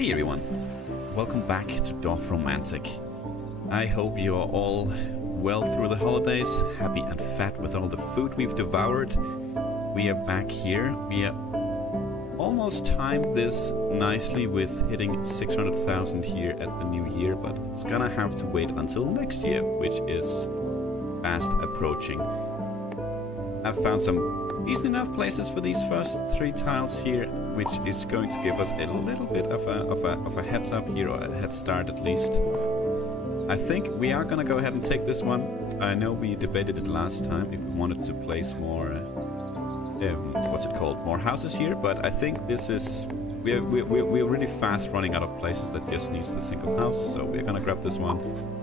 Hey everyone, welcome back to Dorfromantik. I hope you are all well through the holidays, happy and fat with all the food we've devoured. We are back here. We are almost timed this nicely with hitting 600,000 here at the new year, but it's gonna have to wait until next year, which is fast approaching. I've found some decent enough places for these first 3 tiles here, which is going to give us a little bit of a heads up here, or a head start at least. I think we are gonna go ahead and take this one. I know we debated it last time if we wanted to place more, what's it called, more houses here, but I think this is, we're really fast running out of places that just needs the single house, so we're gonna grab this one.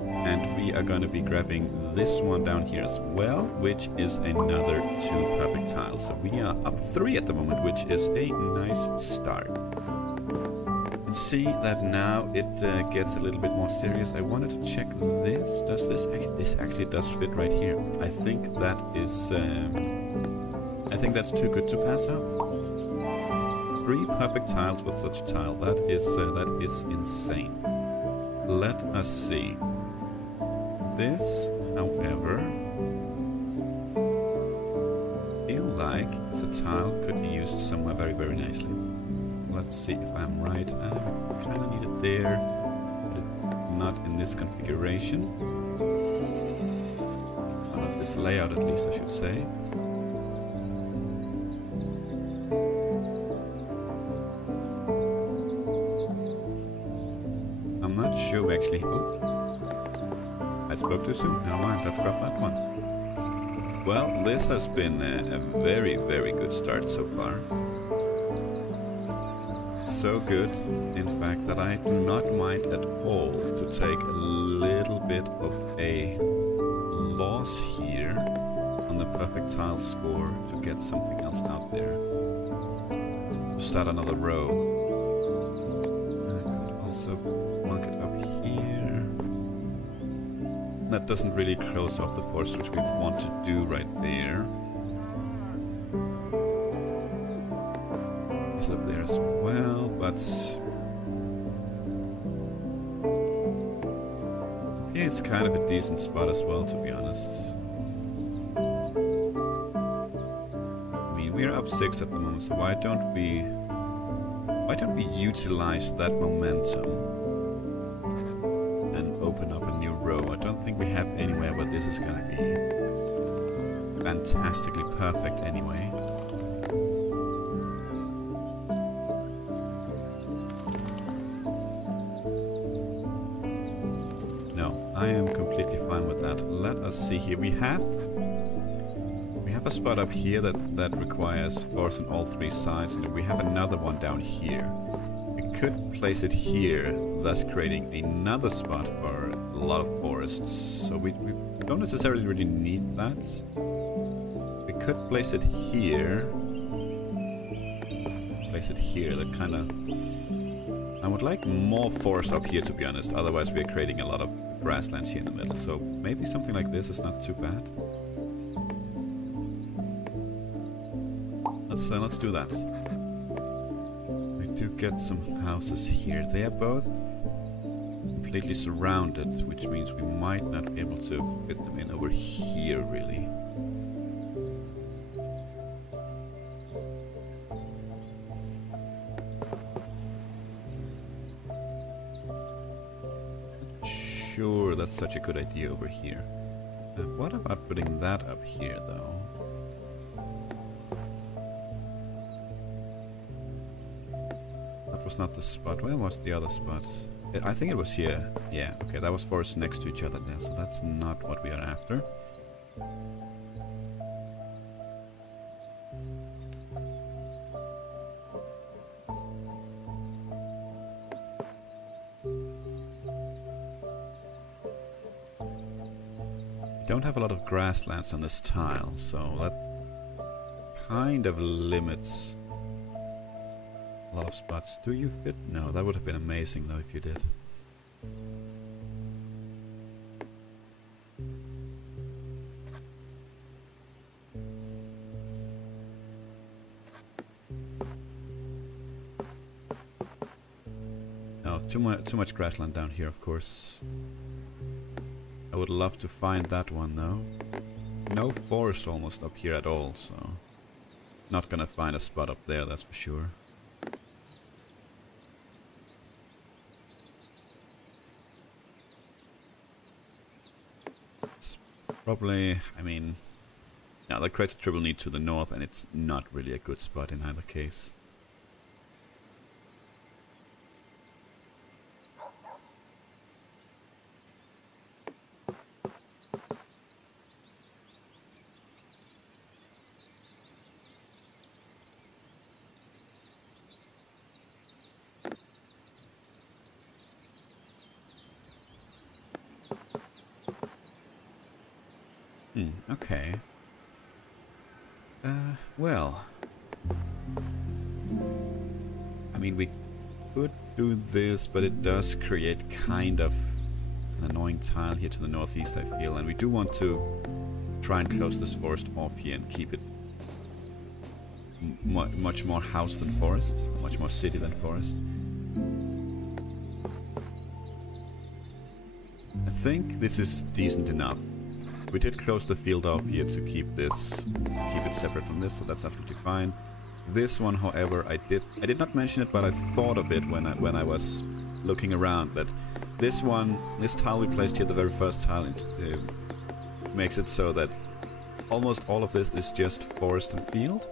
And we are going to be grabbing this one down here as well, which is another 2 perfect tiles. So we are up 3 at the moment, which is a nice start. And see that now it gets a little bit more serious. I wanted to check this. Does this actually does fit right here? I think that is I think that's too good to pass up. 3 perfect tiles with such a tile. That is insane. Let us see. This, however, feel like the tile could be used somewhere very, very nicely. Let's see if I'm right. I kind of need it there, but not in this configuration. Not this layout, at least, I should say. I'm not sure actually. Oh. I spoke too soon. Never mind, let's grab that one. Well, this has been a very, very good start so far. So good, in fact, that I do not mind at all to take a little bit of a loss here on the perfect tile score to get something else out there. To start another row. I could also mark it up here. That doesn't really close off the forest, which we want to do right there. It's up there as well, but yeah, it's kind of a decent spot as well, to be honest. I mean, we're up 6 at the moment, so why don't we utilize that momentum and open up a new row? I don't think we have anywhere where this is gonna be fantastically perfect anyway. No, I am completely fine with that. Let us see here. We have a spot up here that requires forest on all 3 sides, and we have another one down here. We could place it here, thus creating another spot for a lot of forests. So we don't necessarily really need that. We could place it here. Place it here, that kind of... I would like more forest up here, to be honest. Otherwise we're creating a lot of grasslands here in the middle. So maybe something like this is not too bad. Let's do that. We do get some houses here. They are both completely surrounded, which means we might not be able to fit them in over here, really. Sure, that's such a good idea over here. What about putting that up here, though? That was not the spot. Where was the other spot? I think it was here. Yeah, okay, that was forests next to each other there, so that's not what we are after. We don't have a lot of grasslands on this tile, so that kind of limits a lot of spots. Do you fit? No, that would have been amazing though if you did. No, too much grassland down here, of course. I would love to find that one though. No forest almost up here at all, so not gonna find a spot up there, that's for sure. It's probably, I mean, yeah, that creates a triple need to the north, and it's not really a good spot in either case. Okay. Well. I mean, we could do this, but it does create kind of an annoying tile here to the northeast, I feel. And we do want to try and close this forest off here and keep it much more house than forest, much more city than forest. I think this is decent enough. We did close the field off here to keep it separate from this, so that's absolutely fine. This one, however, I did not mention it, but I thought of it when I was looking around, that this tile we placed here, the very first tile, makes it so that almost all of this is just forest and field,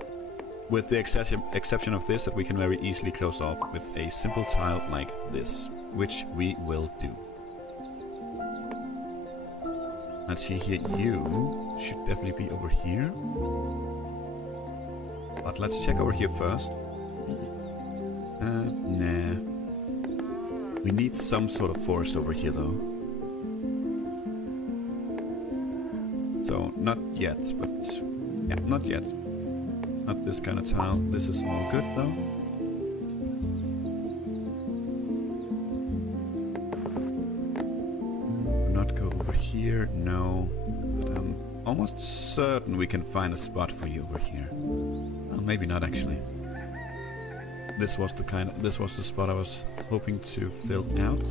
with the exception of this that we can very easily close off with a simple tile like this, which we will do. Let's see here, you should definitely be over here. But let's check over here first. Nah. We need some sort of forest over here though. So, not yet, but... yeah, not yet. Not this kind of tile. This is all good though. Here, no, but I'm almost certain we can find a spot for you over here. Well, maybe not actually. This was the spot I was hoping to fill out.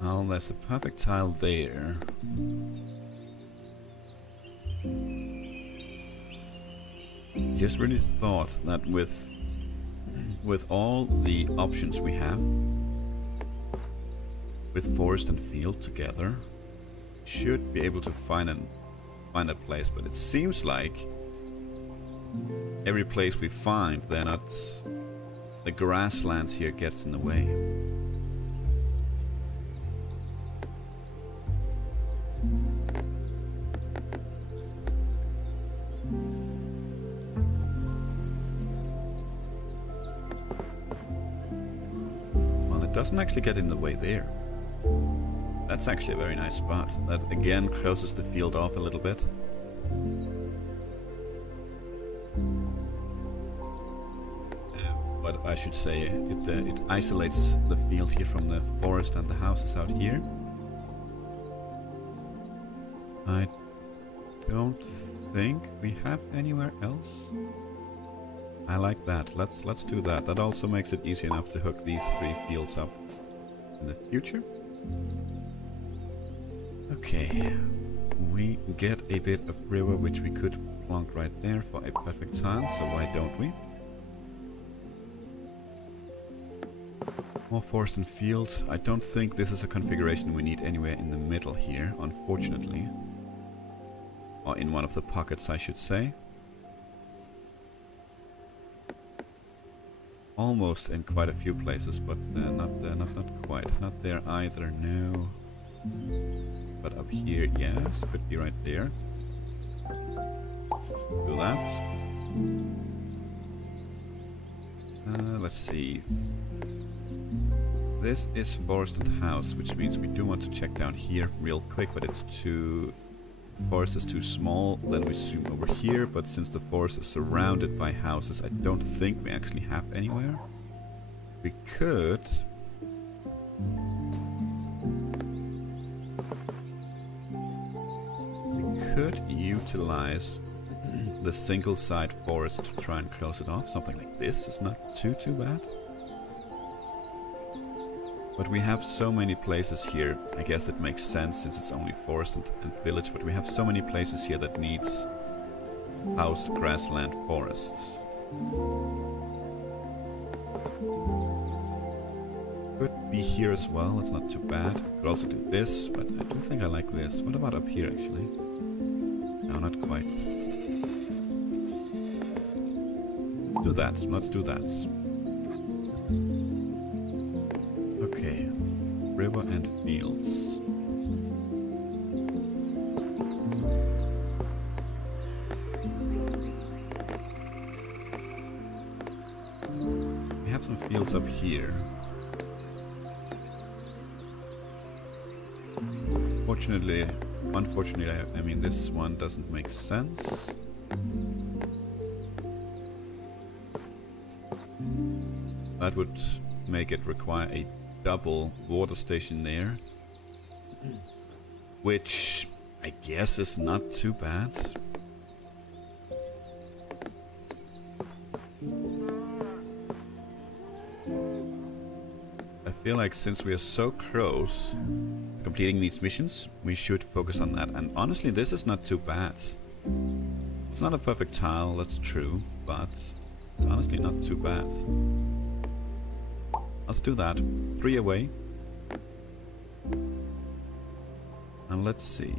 Well, there's a perfect tile there. Just really thought that with all the options we have, with forest and field together, should be able to find a place. But it seems like every place we find, the grasslands here gets in the way. Doesn't actually get in the way there. That's actually a very nice spot. That again closes the field off a little bit. But I should say it isolates the field here from the forest and the houses out here. I don't think we have anywhere else. I like that. Let's do that. That also makes it easy enough to hook these 3 fields up in the future. Okay. We get a bit of river which we could plonk right there for a perfect tile, so why don't we? More forest and fields. I don't think this is a configuration we need anywhere in the middle here, unfortunately. Or in one of the pockets, I should say. Almost in quite a few places, but not quite. Not there either, no. But up here, yes, could be right there. Do that. Let's see. This is forest and house, which means we do want to check down here real quick, but it's too forest is too small, then we zoom over here, but since the forest is surrounded by houses, I don't think we actually have anywhere. We could... utilize the single side forest to try and close it off. Something like this is not too bad. But we have so many places here. I guess it makes sense since it's only forest and village, but we have so many places here that needs house, grassland, forests. Could be here as well, it's not too bad. Could also do this, but I do think I like this. What about up here actually? No, not quite. Let's do that. Let's do that. Okay. River and fields. We have some fields up here. Unfortunately, I mean, this one doesn't make sense. That would make it require a double water station there, which I guess is not too bad. I feel like since we are so close completing these missions, we should focus on that. And honestly, this is not too bad. It's not a perfect tile, that's true, but it's honestly not too bad. Let's do that. 3 away. And let's see.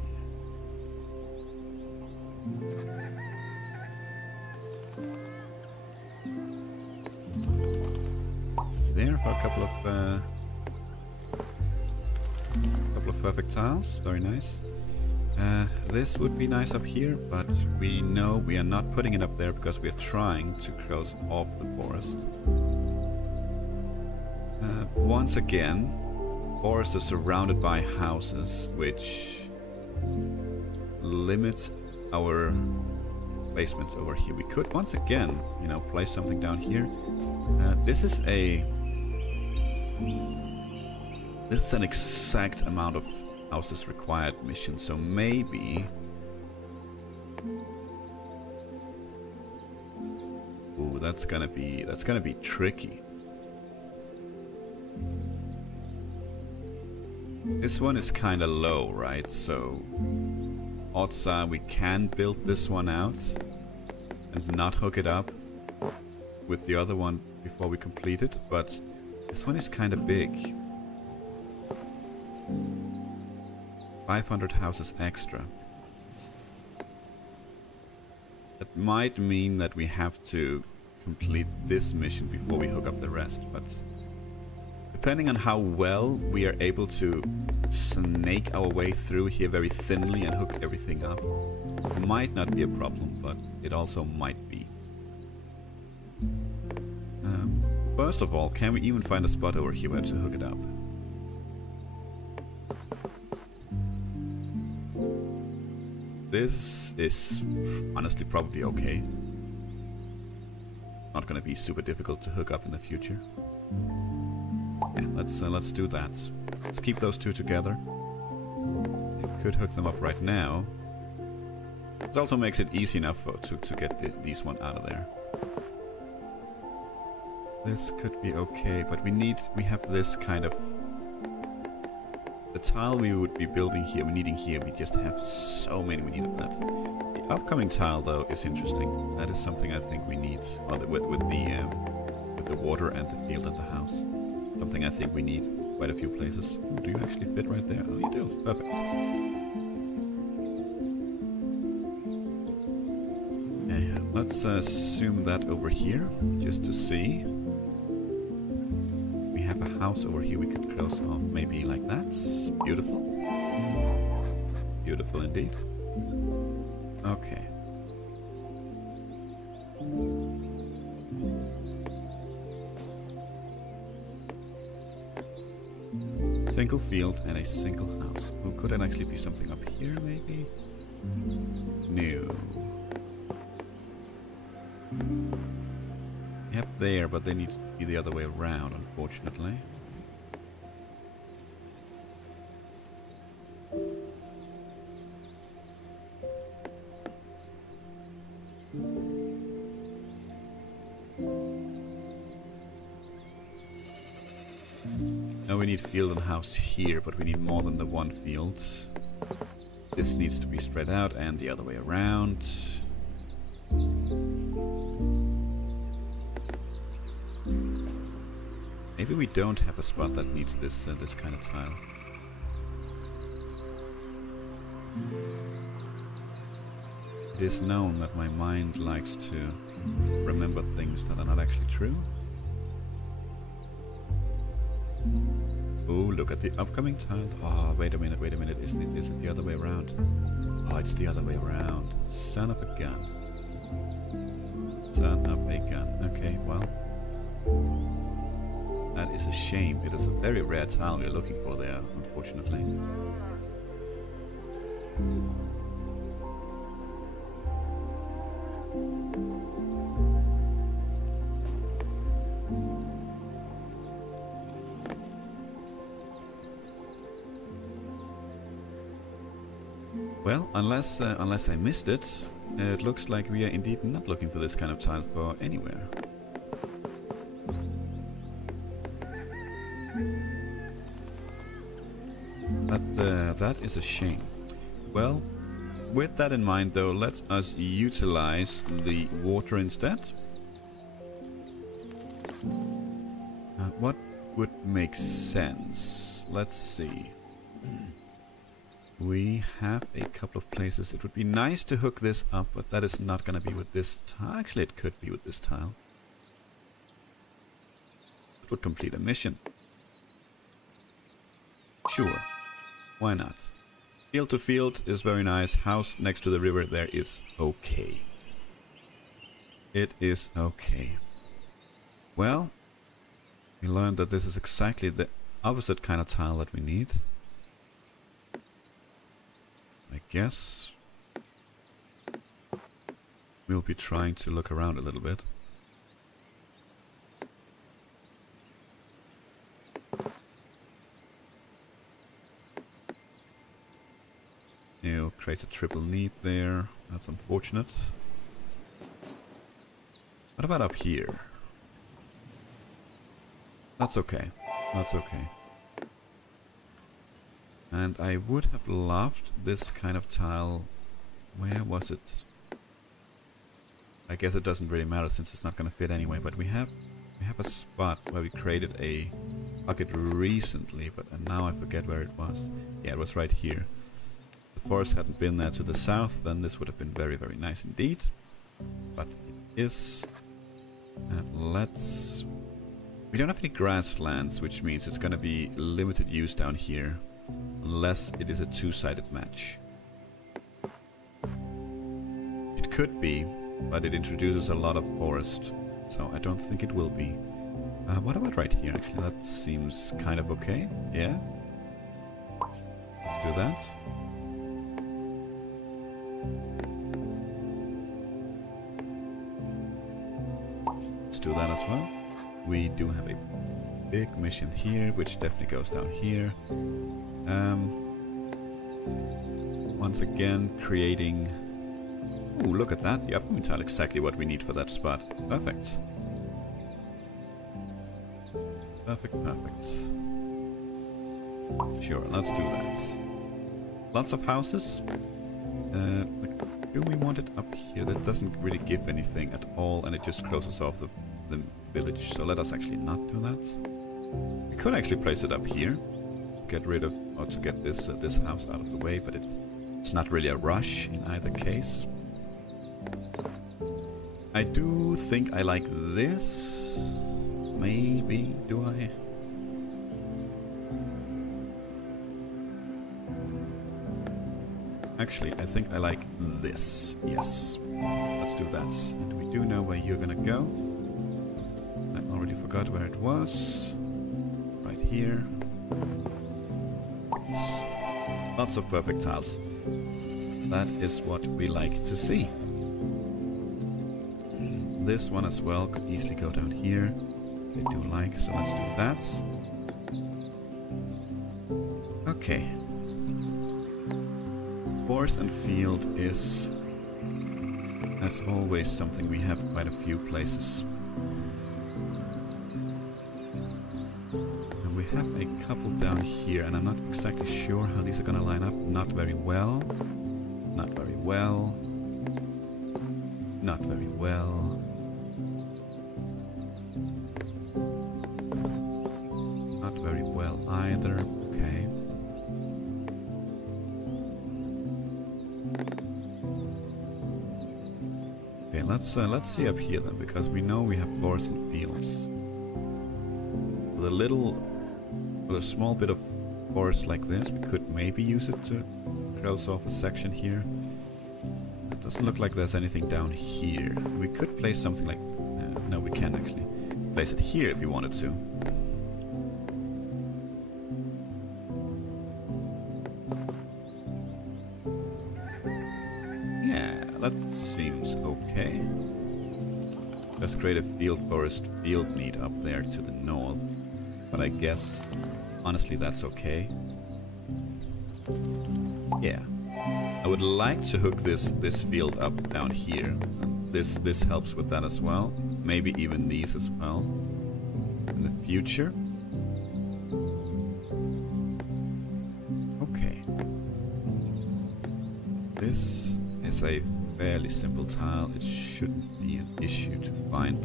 There for a couple of perfect tiles. Very nice. This would be nice up here, but we know we are not putting it up there because we are trying to close off the forest. Once again, forest is surrounded by houses, which limits our placements over here. We could once again, you know, place something down here. This is an exact amount of houses required mission, so maybe... Ooh, that's gonna be tricky. This one is kinda low, right? So odds are we can build this one out and not hook it up with the other one before we complete it, but this one is kinda big. 500 houses extra. That might mean that we have to complete this mission before we hook up the rest, but depending on how well we are able to snake our way through here very thinly and hook everything up, it might not be a problem, but it also might be. First of all, can we even find a spot over here where to hook it up? This is honestly probably okay. Not gonna be super difficult to hook up in the future. Yeah, let's do that. Let's keep those two together. Could hook them up right now. It also makes it easy enough to get these one out of there. This could be okay, but we have this kind of... The tile we would be building here, we just have so many we need of that. The upcoming tile though is interesting. That is something I think we need with the water and the field and the house. Something I think we need quite a few places. Ooh, do you actually fit right there? Oh, you do. Perfect. Yeah, let's zoom that over here just to see. We have a house over here we could close off, maybe like that. Beautiful. Beautiful indeed. Okay. Single field and a single house. Ooh, could that actually be something up here maybe? No. We have there, but they need to be the other way around, unfortunately. Now we need field and house here, but we need more than the one field. This needs to be spread out and the other way around. Maybe we don't have a spot that needs this this kind of tile. It is known that my mind likes to remember things that are not actually true. Oh, look at the upcoming tile. Oh, wait a minute, wait a minute. Is it the other way around? Oh, it's the other way around. Son of a gun. Son of a gun. Okay, well. That is a shame. It is a very rare tile we're looking for there, unfortunately. Well, unless I missed it, it looks like we are indeed not looking for this kind of tile for anywhere. That is a shame. Well, with that in mind though, let us utilize the water instead. What would make sense? Let's see. We have a couple of places. It would be nice to hook this up, but that is not going to be with this tile. Actually, it could be with this tile. It would complete a mission. Sure. Why not? Field to field is very nice. House next to the river there is okay. It is okay. Well, we learned that this is exactly the opposite kind of tile that we need. I guess we'll be trying to look around a little bit. You create a triple need there. That's unfortunate. What about up here? That's okay. That's okay. And I would have loved this kind of tile. Where was it? I guess it doesn't really matter since it's not going to fit anyway. But we have a spot where we created a bucket recently, and now I forget where it was. Yeah, it was right here. If the forest hadn't been there to the south, then this would have been very, very nice indeed. But it is. Let's. We don't have any grasslands, which means it's going to be limited use down here. Unless it is a two-sided match. It could be, but it introduces a lot of forest, so I don't think it will be. What about right here, actually? That seems kind of okay. Yeah? Let's do that. Let's do that as well. We do have a big mission here, which definitely goes down here. Once again, creating... Ooh, look at that. The upcoming tile, exactly what we need for that spot. Perfect. Perfect, perfect. Sure, let's do that. Lots of houses. Do we want it up here? That doesn't really give anything at all, and it just closes off the village. So let us actually not do that. We could actually place it up here. Get rid of, or to get this this house out of the way, but it's not really a rush in either case. I do think I like this. Maybe, do I? Actually, I think I like this. Yes. Let's do that. And we do know where you're gonna go. I already forgot where it was. Right here. Lots of perfect tiles. That is what we like to see. This one as well could easily go down here. They do like, so let's do that. Okay. Forest and field is, as always, something we have quite a few places. And we have a couple down here, and I'm not exactly sure how these are gonna line up. Not very well. Not very well. Not very well. Not very well either. Okay. Okay, let's see up here then, because we know we have forests and fields. With a small bit of forest like this, we could maybe use it to close off a section here. It doesn't look like there's anything down here. We could place something like... no, we can actually place it here if we wanted to. Yeah, that seems okay. Let's create a field forest field need up there to the north. But I guess, honestly, that's okay. Yeah. I would like to hook this field up down here. This helps with that as well. Maybe even these as well in the future. Okay. This is a fairly simple tile. It shouldn't be an issue to find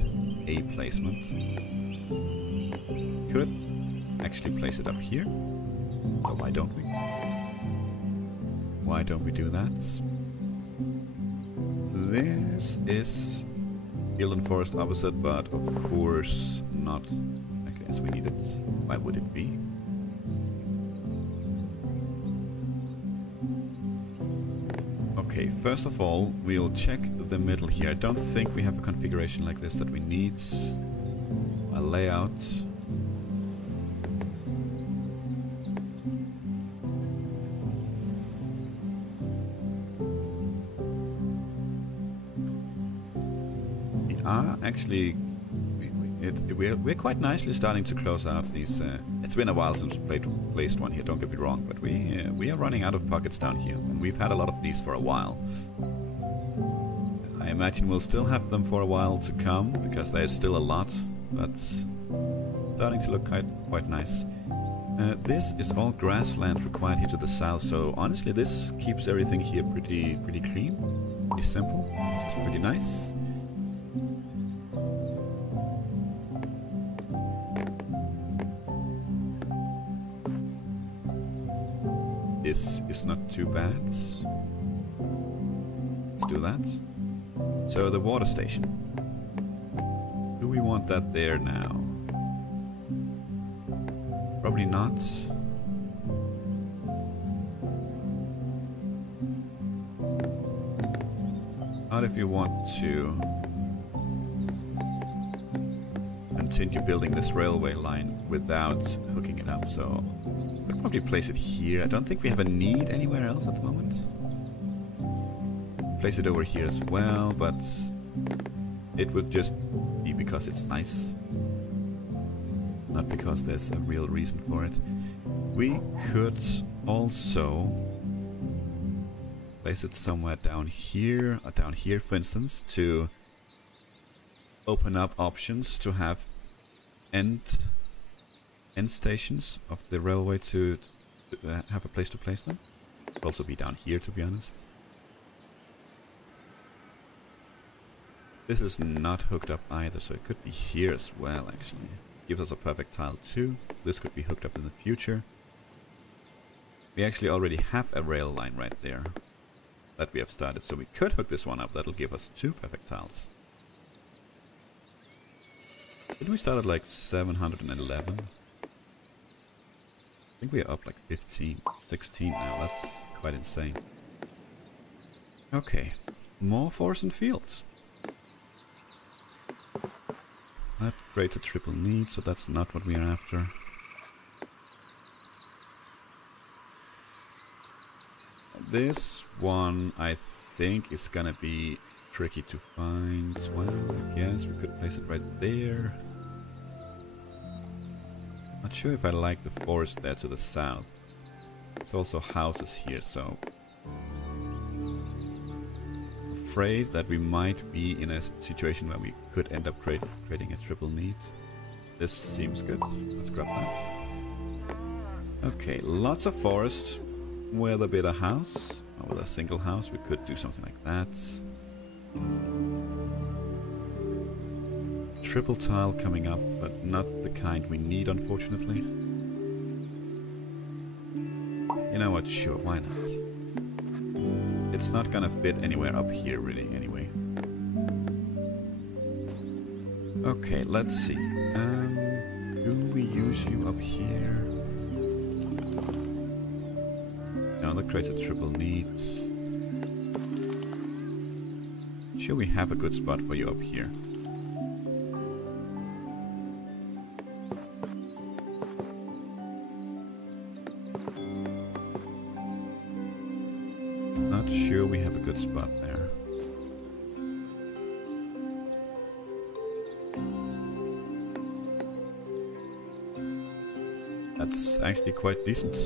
a placement. Could actually place it up here. So why don't we? Why don't we do that? This is field and forest opposite, but of course not exactly as we need it. Why would it be? Okay, first of all, we'll check the middle here. I don't think we have a configuration like this that we need. A layout. Actually, we're quite nicely starting to close out these. It's been a while since we placed one here, don't get me wrong, but we are running out of pockets down here, and we've had a lot of these for a while. I imagine we'll still have them for a while to come, because there's still a lot, but starting to look quite nice. This is all grassland required here to the south, so honestly this keeps everything here pretty clean, pretty simple, it's pretty nice. This is not too bad. Let's do that. So the water station. Do we want that there now? Probably not. Not if you want to continue building this railway line without hooking it up, so we'll probably place it here. I don't think we have a need anywhere else at the moment. Place it over here as well, but it would just be because it's nice, not because there's a real reason for it. We could also place it somewhere down here, for instance, to open up options to have end stations of the railway to have a place to place them. Could also be down here, to be honest. This is not hooked up either, so it could be here as well, actually. Gives us a perfect tile too. This could be hooked up in the future. We actually already have a rail line right there that we have started, so we could hook this one up. That'll give us 2 perfect tiles. Didn't we start at like 711? I think we are up like 15, 16 now. That's quite insane. Okay, more forests and fields. That creates a triple need, so that's not what we are after. This one, I think, is gonna be tricky to find. Well, I guess we could place it right there. Not sure if I like the forest there to the south. There's also houses here, so... afraid that we might be in a situation where we could end up creating a triple need. This seems good. Let's grab that. Okay, lots of forest. With a bit of house, or with a single house, we could do something like that. Triple tile coming up, but not the kind we need, unfortunately. You know what, sure, why not? It's not gonna fit anywhere up here, really, anyway. Okay, let's see. Do we use you up here? No, that creates a triple needs. Sure, we have a good spot for you up here. Not sure we have a good spot there. That's actually quite decent.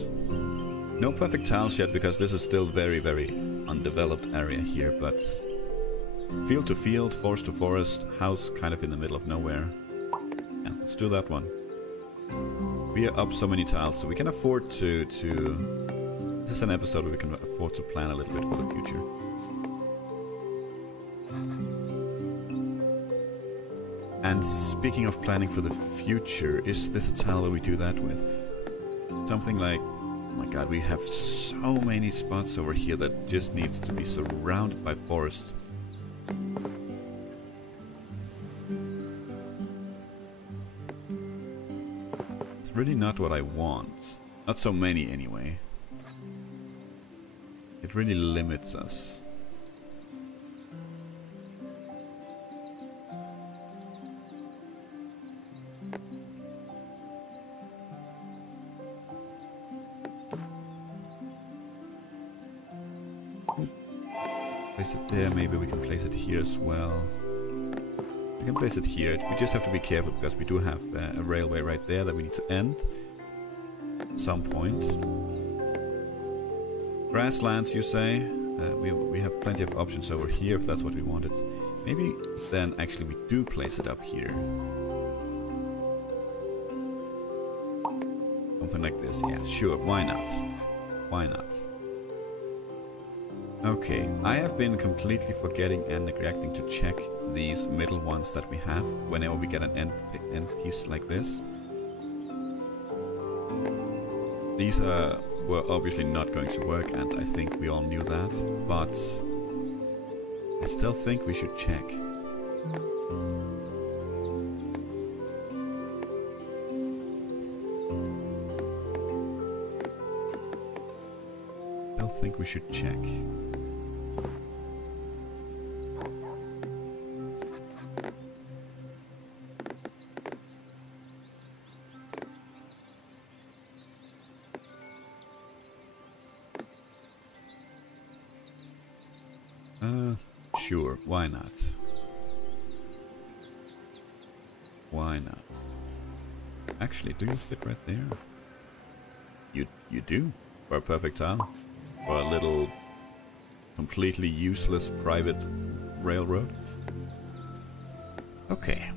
No perfect tiles yet, because this is still very, very undeveloped area here, but field to field, forest to forest, house kind of in the middle of nowhere. Yeah, let's do that one. We are up so many tiles, so we can afford to this is an episode where we can afford to plan a little bit for the future. And speaking of planning for the future, is this a tile that we do that with? Something like, oh my god, we have so many spots over here that just needs to be surrounded by forest. It's really not what I want. Not so many anyway. It really limits us. Place it there, maybe we can place it here as well. We can place it here, we just have to be careful because we do have a railway right there that we need to end at some point. Grasslands, you say? We have plenty of options over here if that's what we wanted. Maybe then actually we do place it up here. Something like this, yeah, sure, why not? Why not? Okay, I have been completely forgetting and neglecting to check these middle ones that we have whenever we get an end piece like this. These were obviously not going to work, and I think we all knew that, but I still think we should check. Still think we should check. Sure, why not? Why not? Actually, do you fit right there? You do? For a perfect tile? For a little completely useless private railroad? Okay.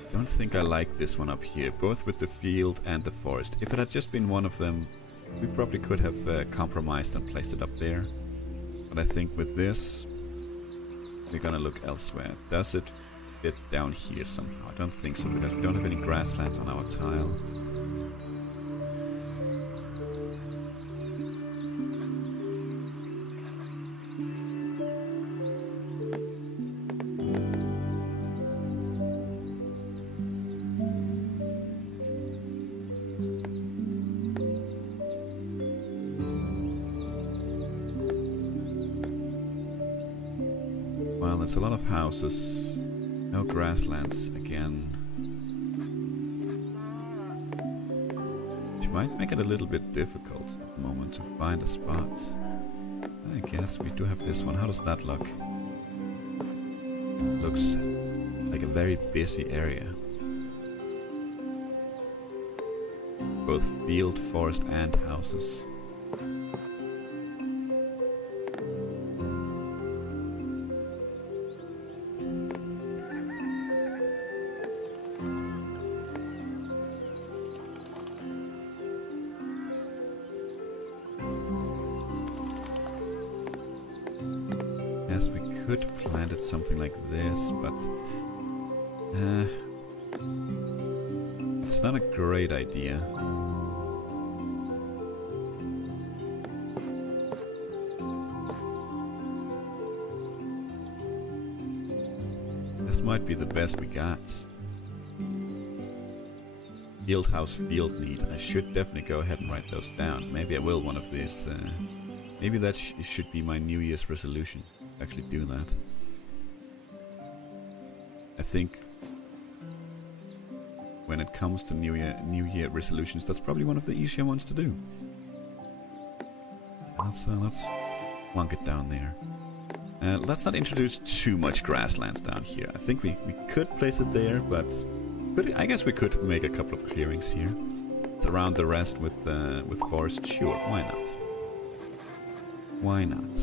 I don't think I like this one up here, both with the field and the forest. If it had just been one of them, we probably could have compromised and placed it up there. But I think with this, we're gonna look elsewhere. Does it fit down here somehow? I don't think so, because we don't have any grasslands on our tile. There's a lot of houses. No grasslands again. Which might make it a little bit difficult at the moment to find a spot. I guess we do have this one. How does that look? Looks like a very busy area. Both field, forest and houses. Yes, we could plant it something like this, but it's not a great idea. This might be the best we got. Field house, field need. I should definitely go ahead and write those down. Maybe I will one of these. Maybe that should be my New Year's resolution. Actually do that. I think when it comes to New Year resolutions, that's probably one of the easier ones to do. Let's plunk it down there. Let's not introduce too much grasslands down here. I think we could place it there, but I guess we could make a couple of clearings here. Surround the rest with forest. Sure, why not? Why not?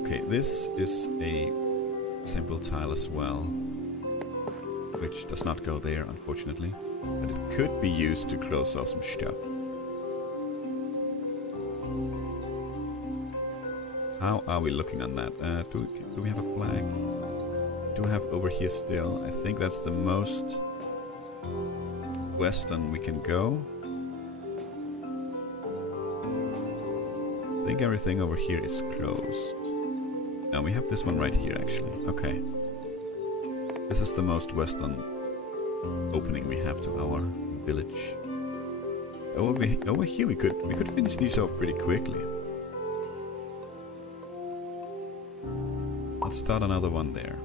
Okay, this is a simple tile as well, which does not go there, unfortunately. But it could be used to close off some stuff. How are we looking on that? Do we have a flag? Do we have over here still? I think that's the most western we can go. I think everything over here is closed. No, we have this one right here actually. Okay. This is the most western opening we have to our village. Over here we could finish these off pretty quickly. Let's start another one there.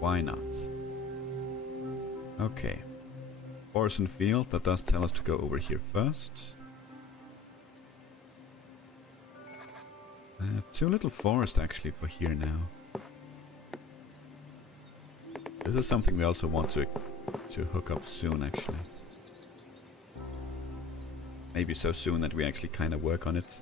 Why not? Okay. Forest and field, that does tell us to go over here first. Too little forest actually for here now. This is something we also want to hook up soon actually. Maybe so soon that we actually kind of work on it.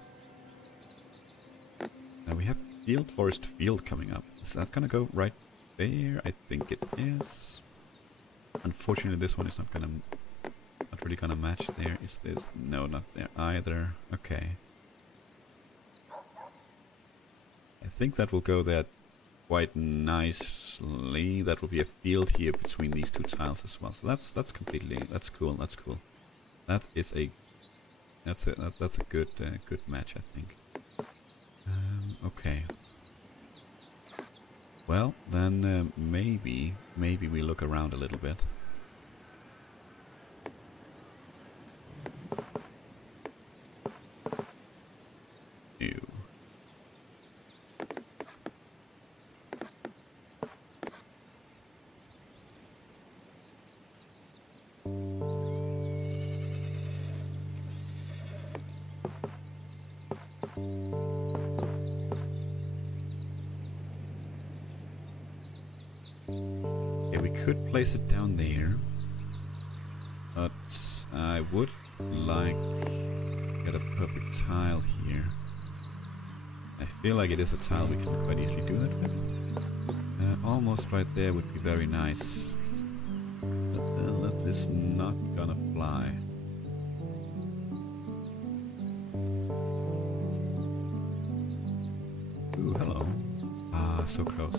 Now we have field, forest, field coming up. Is that gonna go right there? I think it is. Unfortunately this one is not really gonna match there. Is this? No, not there either. Okay. I think that will go there quite nicely. That will be a field here between these two tiles as well. So that's cool. That's cool. That is that's a good match, I think. Okay. Well, then maybe we look around a little bit. Ew. Could place it down there, but I would like to get a perfect tile here. I feel like it is a tile we can quite easily do that with. Almost right there would be very nice, but that is not gonna fly. Ooh, hello. Ah, so close.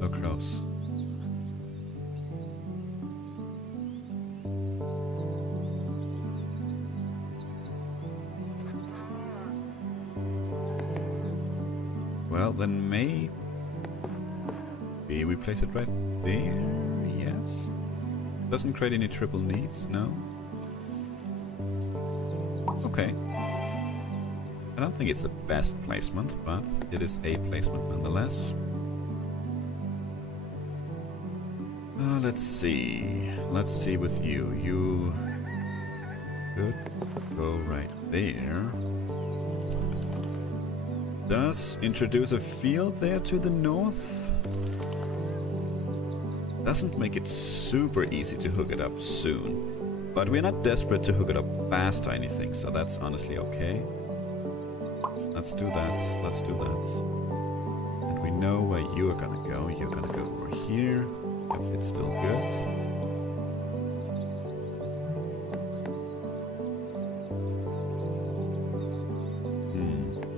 So close. Well, then maybe we place it right there, yes. Doesn't create any triple needs, no. Okay. I don't think it's the best placement, but it is a placement nonetheless. Let's see. Let's see with you. You could go right there. Does introduce a field there to the north. Doesn't make it super easy to hook it up soon. But we're not desperate to hook it up fast or anything, so that's honestly okay. Let's do that. Let's do that. And we know where you are gonna go. You're gonna go over here. If it's still good.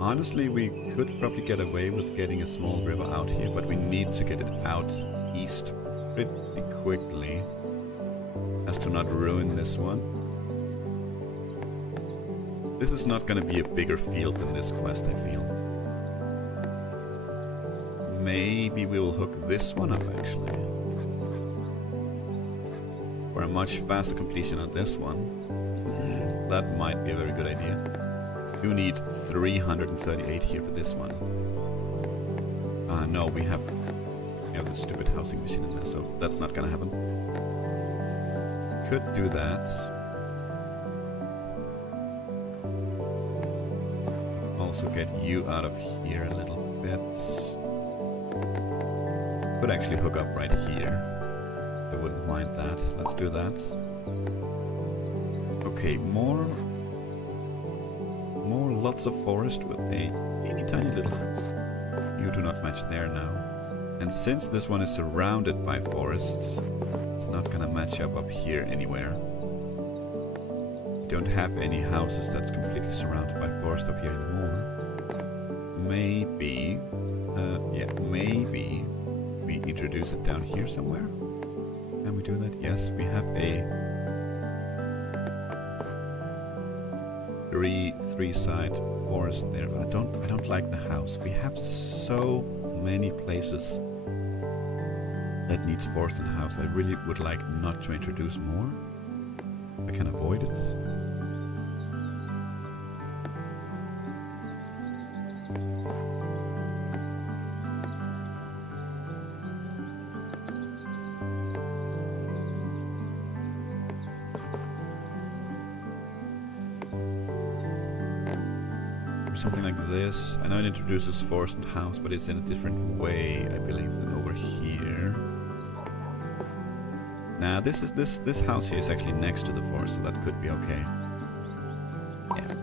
Honestly, we could probably get away with getting a small river out here, but we need to get it out east pretty quickly as to not ruin this one. This is not going to be a bigger field than this quest, I feel. Maybe we will hook this one up, actually. For a much faster completion on this one. That might be a very good idea. You need 338 here for this one. No, we have the stupid housing machine in there, so that's not gonna happen. Could do that. Also get you out of here a little bit. Could actually hook up right here. I wouldn't mind that. Let's do that. Okay, more lots of forest with a teeny tiny little house. You do not match there now. And since this one is surrounded by forests, it's not gonna match up here anywhere. We don't have any houses that's completely surrounded by forest up here anymore. Maybe, maybe we introduce it down here somewhere. Can we do that? Yes, we have a three-side forest there, but I don't like the house. We have so many places that needs forest and house. I really would like not to introduce more. I can avoid it. Something like this. I know it introduces forest and house, but it's in a different way, I believe, than over here. Now, this house here is actually next to the forest, so that could be okay. Yeah,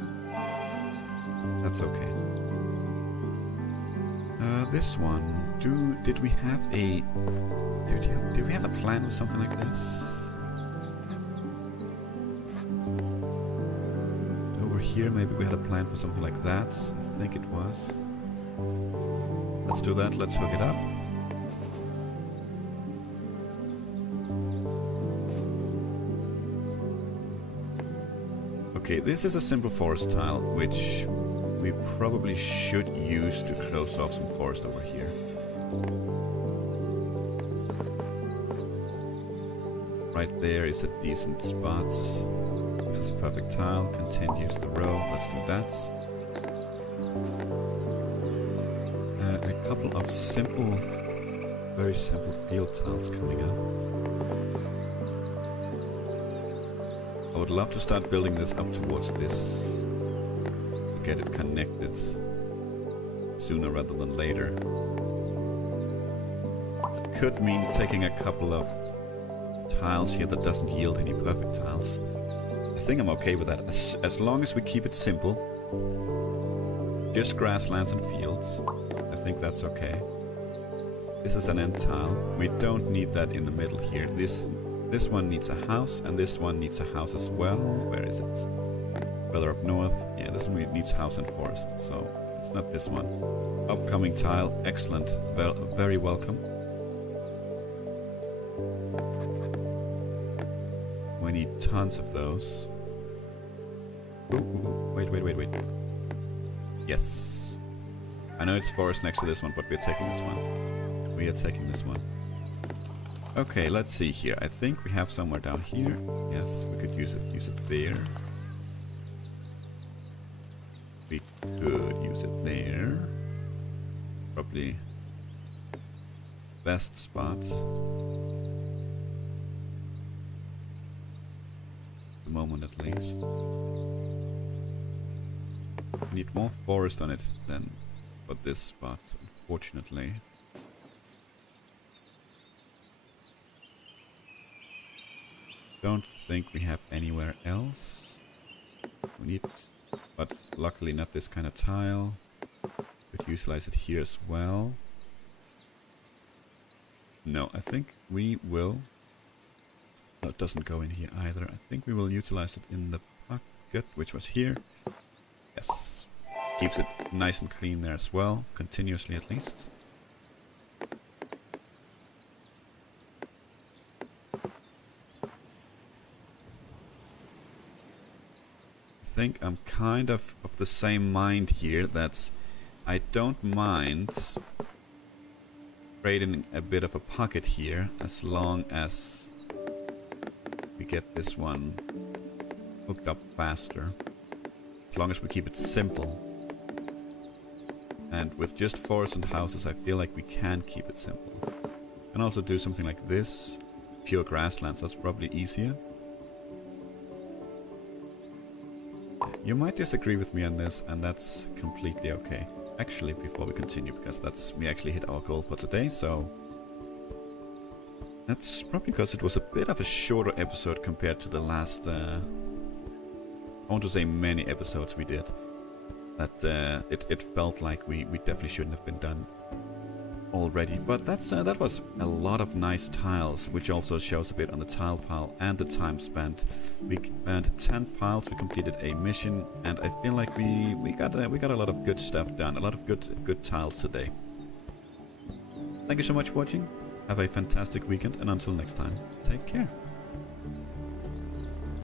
that's okay. This one. Did we have a? Did we have a plan with something like this? Here, maybe we had a plan for something like that. I think it was. Let's do that. Let's hook it up. Okay, this is a simple forest tile, which we probably should use to close off some forest over here. Right there is a decent spot. This is a perfect tile. Continues the row. Let's do that. A couple of simple, very simple field tiles coming up. I would love to start building this up towards this to get it connected sooner rather than later. It could mean taking a couple of tiles here that doesn't yield any perfect tiles. I think I'm okay with that, as long as we keep it simple. Just grasslands and fields. I think that's okay. This is an end tile. We don't need that in the middle here. This one needs a house, and this one needs a house as well. Where is it? Further up north. Yeah, this one needs house and forest, so it's not this one. Upcoming tile. Excellent. Very welcome. We need tons of those. Ooh, wait. Yes. I know it's forest next to this one, but we're taking this one. We are taking this one. Okay, let's see here. I think we have somewhere down here. Yes, we could use it there. We could use it there. Probably best spot. moment at least. We need more forest on it than for this spot, unfortunately. Don't think we have anywhere else. We need, but luckily not this kind of tile. Could utilize it here as well. No, I think we will. No, it doesn't go in here either. I think we will utilize it in the pocket, which was here. Yes. Keeps it nice and clean there as well, continuously at least. I think I'm kind of the same mind here. That's, I don't mind creating a bit of a pocket here as long as we get this one hooked up faster. As long as we keep it simple. And with just forests and houses, I feel like we can keep it simple. And also do something like this. Pure grasslands, that's probably easier. You might disagree with me on this, and that's completely okay. Actually, before we continue, because we actually hit our goal for today, so that's probably because it was a bit of a shorter episode compared to the last, I want to say many episodes we did. That it felt like we definitely shouldn't have been done already. But that was a lot of nice tiles, which also shows a bit on the tile pile and the time spent. We spent 10 piles, we completed a mission, and I feel like we got a lot of good stuff done, a lot of good tiles today. Thank you so much for watching. Have a fantastic weekend, and until next time, take care.